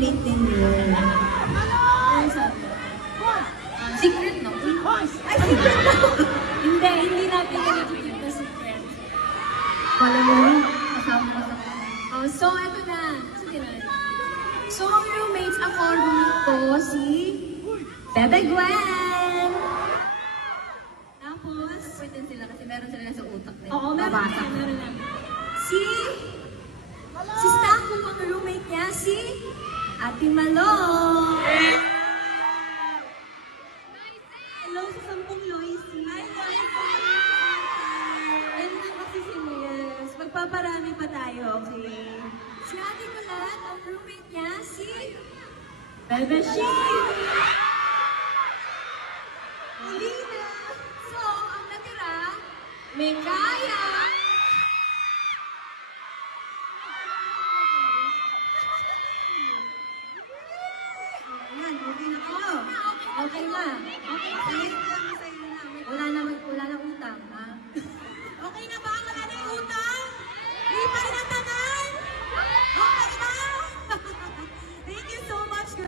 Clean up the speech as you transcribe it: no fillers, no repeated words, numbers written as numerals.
Late din yun. Secret no? Ay, secret no? Hindi natin nag-keep na secret. Alam mo, kasama. So, eto na. Sige na. So, ang roommates ako, roommate ko, si Bebe Gwen. Tapos, pwede sila kasi meron sila nasa utak nila. Oo, meron na. Si Staku, ang roommate niya, si Ate Malo. Hello sa 10 Loisy. Hi, guys! Yan na kasi si Liz. Magpaparami pa tayo, okay? Si Ate Kulat, ang roommate niya, si Bebe Shi. Alina. So, ang natira, Mekaya. Yan, okay na kayo. Okay na. Okay.